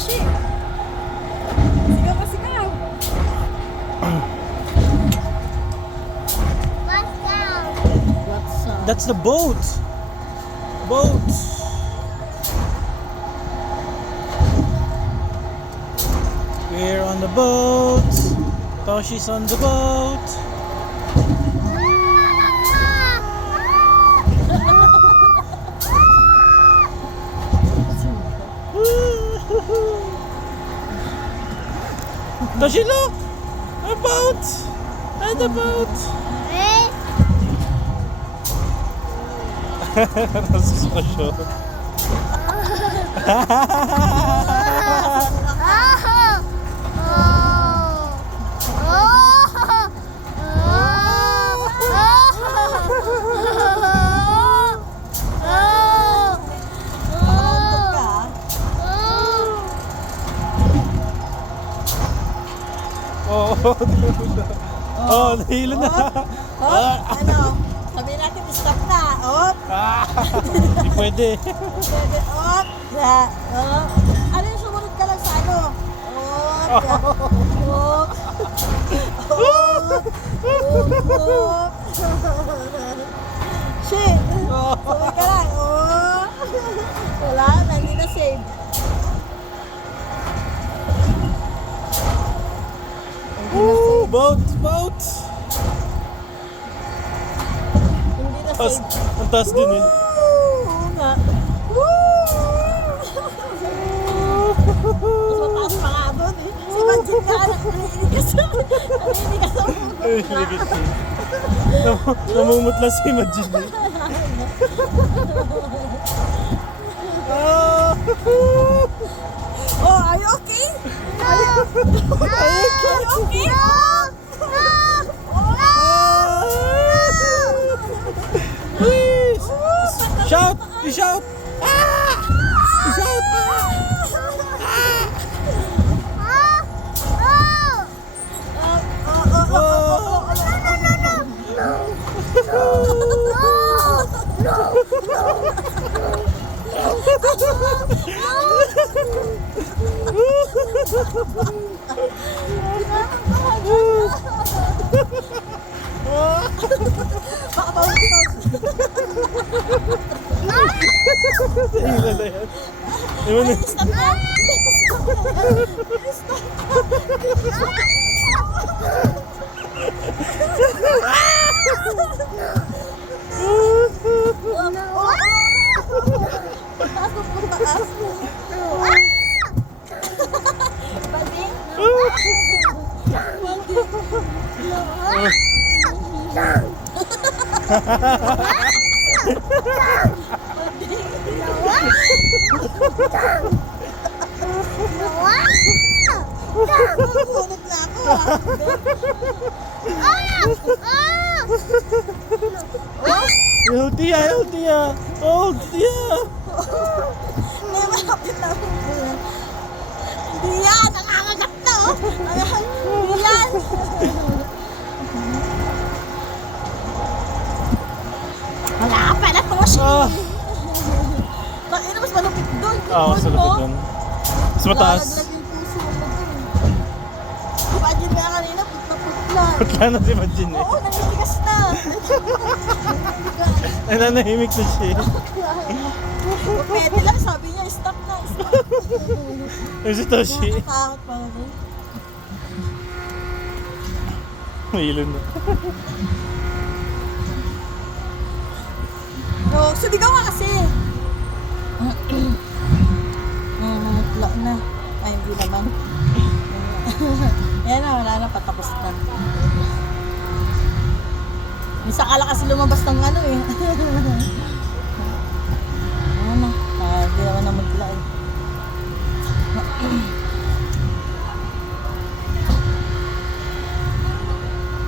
Shi. Sigaw ka, sigaw. What's up? That's the boat. Boat. We're on the boat. Toshi's on the boat. Toshi, look! A boat! And a boat! That's so short. Oh, nahilo na. Ano? Sabihin natin, stop na. Op. Hindi pwede. Pwede, op. Ano yung sumunod ka lang sa ano? Op. Op. Op. Shit. Sumunod ka lang. Op. Wala na, hindi na save. Woo! Boat! Boat! Hindi na Tas, save. ang taas din yun. Oo nga. Mas mataas pa nga doon eh. Si Manjin nga, nanginig ka sa Ay, hinigas siya. Namumutla si Imagine. Oh, are you okay? Are you okay? Please! Shout! You shout! Ah! You shout! Baka bawal. Hila na yan. Ewan na. Stop na. Taas ko po, taas. Banding? Nahulog na ako Hold Tia! Hold Tia! Hold Tia! May malapit na ako. Hindi yan! Nakakagat na oh! Hindi yan! Wala ka pala, Toshi! Bakit mas malupit doon? Oo, sa lapit doon. Mas mataas. Lalaglag yung puso mo doon. Imagine na kanina, putla-putla. Putla na si Imagine eh. Oo, naninigas na. Ay, nanahimik na siya. Pwede lang, sabi niya, stop na, stop. Ay, si Toshi. Nakakatakot pa rin. Mahilo na. No, sumigaw ka kasi. Namutla na. Ay, hindi naman. Yan na, wala na, patapos na. Minsan kala kasi lumabas ng ano eh.